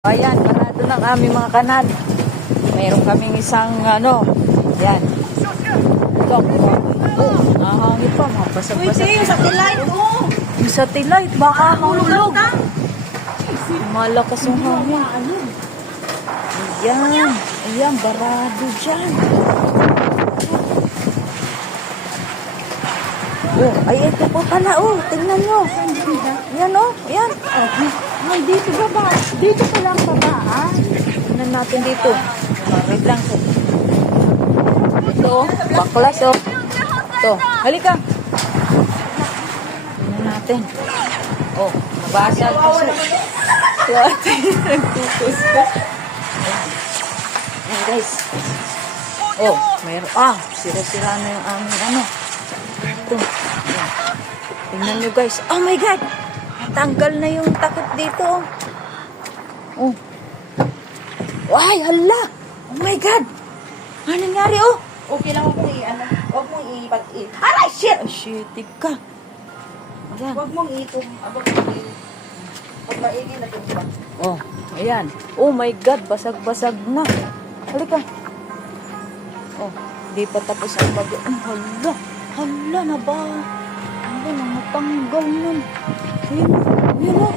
Ayan, kanado ng aming mga kanad. Mayroon kaming isang yan. Ito. Oh, nahangin pa, mga basag-basag. Uy, yung satellite, oh. Yung satellite, baka mahulog. Malakas yung hangin. Ayan, ayan, barado dyan. Oh, ay, ito po pala, oh, tingnan nyo. Yan, oh, yan. Ay, dito baba. Dito pa lang baba, ah. Tingnan natin dito. Wait lang po. Ito, oh, baklas, oh. Ito, halika. Tingnan natin. Oh, nabasag kasi. Ito ate, nagpupus ka. Ayan, guys. Oh, mayroon. Sira-sira na yung aming Ito. Ayan. Tingnan nyo, guys. Oh my God! Tanggal na yung takip dito. Oh. Ay, hala! Oh my God! Ano nangyari, oh? Okay lang ako Huwag mong i-pag-i. Aray, shit! Ay, shitig ka. Ayan. Huwag mong ito. Abang i. Pag maigi na ito ba? Oh, ayan. Oh my God, basag-basag na. Halika. Oh, di pa tapos ang bagyo. Hala, hala na ba? Hala, natanggal nun. Ayun, ayun, oh.